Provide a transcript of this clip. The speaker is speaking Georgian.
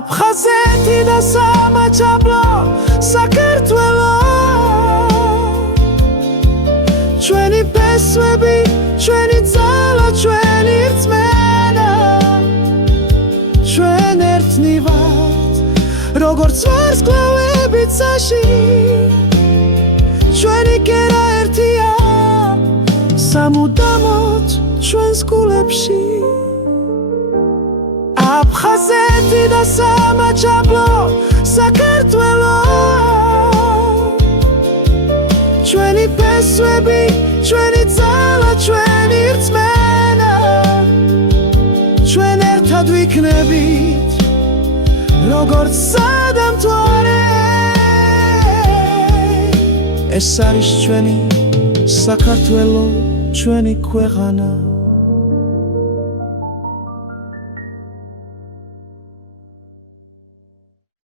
აფხაზეთი და სამაჩაბლო საქართველო ჩვენი ფესვები ჩვენი ძალა ჩვენი რწმენა ჩვენ ერთნი ვართ როგორც ვარსკვლავები ცაში ჩვენი კერა ერთია სამუდამოდ ჩვენს გულებში აფხაზეთი და სამაჩაბლო საქართველო ჩვენი ფესვები ჩვენი ძალა ჩვენი რწმენა ჩვენ ერთად ვიქნებით როგორც სადამთვარე ეს არის ჩვენი საქართველო ჩვენი ქვეყანა